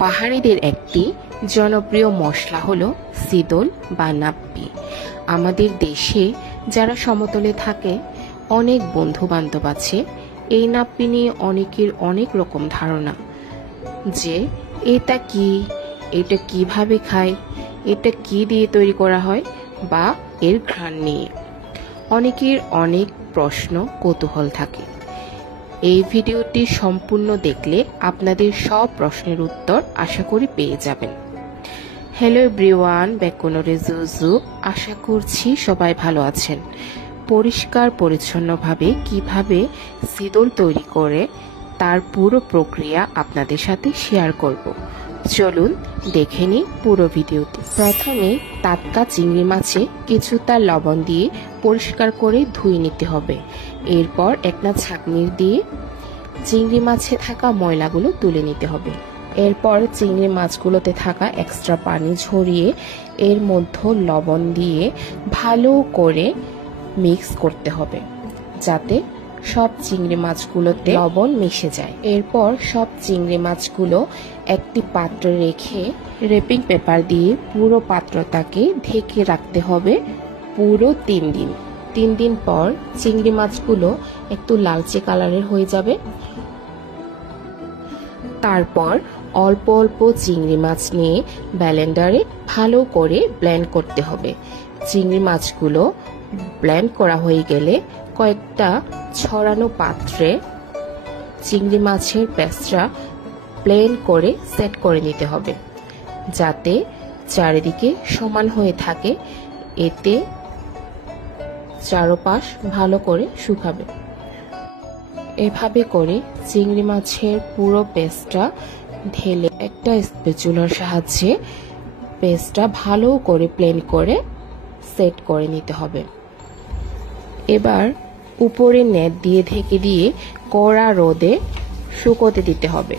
পাহাড়িদের একটি জনপ্রিয় মশলা হলো সিদল বা নাপ্পি। আমাদের দেশে যারা সমতলে থাকে অনেক বন্ধু বান্ধব আছে। এই নাপ্পি নিয়ে অনেকের অনেক রকম ধারণা যে এটা কি, এটা কিভাবে খায়, এটা কি দিয়ে তৈরি করা হয় বা এর ঘ্রাণ নিয়ে অনেকের অনেক প্রশ্ন কৌতূহল থাকে। এই ভিডিওটি সম্পূর্ণ দেখলে আপনাদের সব প্রশ্নের উত্তর আশা করি পেয়ে যাবেন। হ্যালো এভরিওয়ান, ব্যাকোনরে জুজু, আশা করছি সবাই ভালো আছেন। পরিষ্কার পরিচ্ছন্নভাবে কিভাবে সিদল তৈরি করে তার পুরো প্রক্রিয়া আপনাদের সাথে শেয়ার করব। চলুন দেখে নিই পুরো ভিডিওটি। প্রথমে টাটকা চিংড়ি মাছে কিছুটা লবণ দিয়ে পরিষ্কার করে ধুয়ে নিতে হবে। এরপর একটা ছাঁকনি দিয়ে চিংড়ি মাছে থাকা ময়লাগুলো তুলে নিতে হবে। এরপর চিংড়ি মাছগুলোতে থাকা এক্সট্রা পানি ঝরিয়ে এর মধ্যে লবণ দিয়ে ভালো করে মিক্স করতে হবে যাতে সব চিংড়ি মাছগুলোতে লবণ মিশে যায়। এরপর সব চিংড়ি মাছগুলো একটি পাত্রে রেখে র্যাপিং পেপার দিয়ে পুরো পাত্রটাকে ঢেকে রাখতে হবে পুরো 3 দিন। 3 দিন পর চিংড়ি মাছগুলো একটু লালচে কালারের হয়ে যাবে। তারপর অল্প অল্প চিংড়ি মাছ নিয়ে ব্লেন্ডারে ভালো করে ব্লেন্ড করতে হবে। চিংড়ি মাছগুলো ব্লেন্ড করা হয়ে গেলে কয়েকটা ছড়ানো পাত্রে চিংড়ি মাছের পেস্টটা প্লেন করে সেট করে নিতে হবে যাতে চারিদিকে সমান হয়ে থাকে। এতে চারপাশ ভালো করে শুকাবে। এভাবে করে চিংড়ি মাছের পুরো পেস্টটা ঢেলে একটা স্প্যাচুলার সাহায্যে পেস্টটা ভালো করে প্লেন করে সেট করে নিতে হবে। এবার উপরে নেট দিয়ে ঢেকে দিয়ে কড়া রোদে শুকোতে দিতে হবে।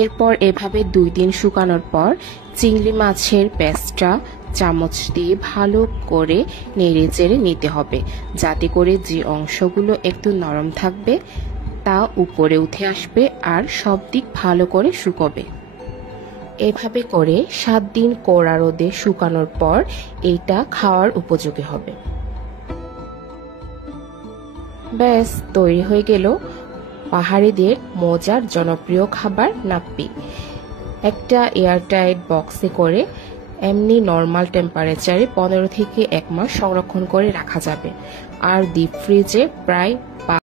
এরপর এভাবে 2 দিন শুকানোর পর চিংড়ি মাছের পেস্টটা চামচ দিয়ে ভালো করে নেড়ে চেড়ে নিতে হবে যাতে করে যে অংশগুলো একটু নরম থাকবে তা উপরে উঠে আসবে আর সব দিক ভালো করে শুকোবে। এভাবে করে 7 দিন কড়া রোদে শুকানোর পর এইটা খাওয়ার উপযোগী হবে। ব্যাস তৈরি হয়ে গেল পাহাড়িদের মজার জনপ্রিয় খাবার নাপ্পি। একটা এয়ারটাইট বক্সে করে এমনি নর্মাল টেম্পারেচারে 15 থেকে 1 মাস সংরক্ষণ করে রাখা যাবে আর ডিপ ফ্রিজে প্রায়